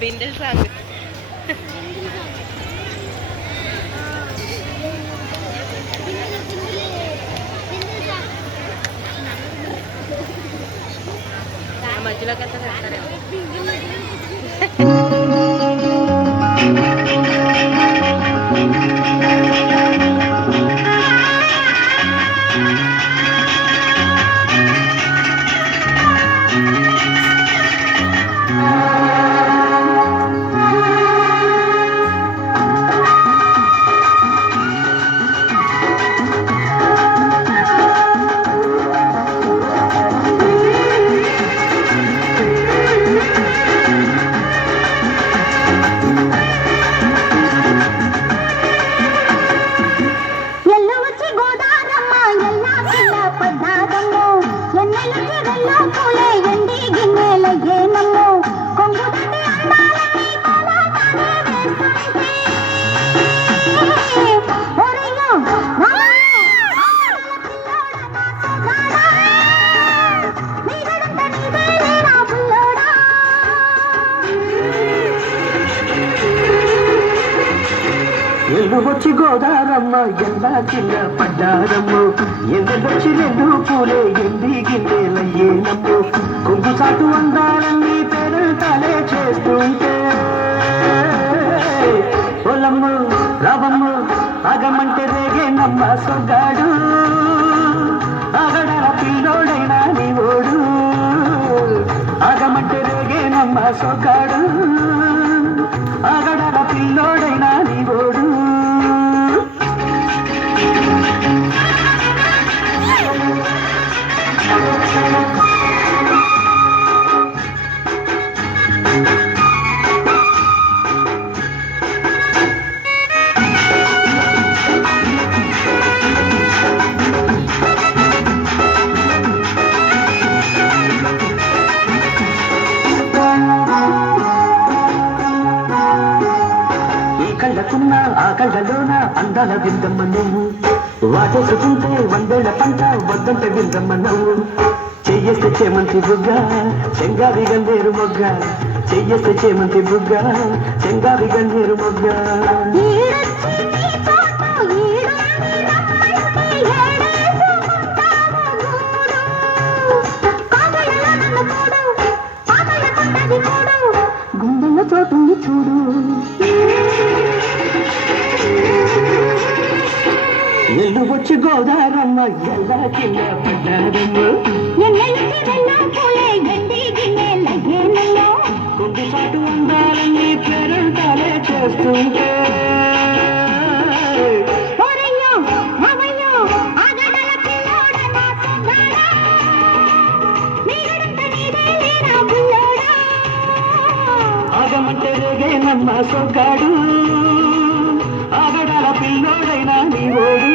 బిందెల్ song. మధ్యలోకి ఎంత పెడతారేమో. వచ్చి గోదారమ్మ ఎండా కింద పడ్డారమ్ము ఎండొచ్చి రెండు పూలే ఎండి గిన్నెలయ్యేనమ్ము కొంగు చాటు అందాలన్నీ పెరటాలే చేస్తుంటే పొలమ్ము రావమ్ము ఆగమంటే రేగేనమ్మ సొగ్గాడు ఆగడాల పిల్లోడైనా నీ ఓడు ఆగమంటే రేగేనమ్మ సొగ్గాడు ఆగడాల పిల్లోడైనా నీ ఓడు కళ్ళకున్న ఆ కళ్ళలోన అందాల విందమ్మ నువ్వు వాటేసుకుంటే వందేళ్ల పంట వద్దంటే విందమ్మ నువ్వు చెయ్యేస్తే చేమంతి బుగ్గ చెంగావి గన్నేరు మొగ్గ చెయ్యేస్తే చేమంతి బుగ్గ చెంగావి గన్నేరు మొగ్గ గుండెల్లో చోటుంది చూడు ఎల్లు వచ్చి గోదారమ్మ ఎలా కింద పడ్డారమ్మ కొంగు చాటు ఉండాలని పెరంటాలే చేస్తుంటే ఆగమంటే రేగేనమ్మ సొగ్గాడు ఆగడాల పిల్లోడైనా నీ ఓడు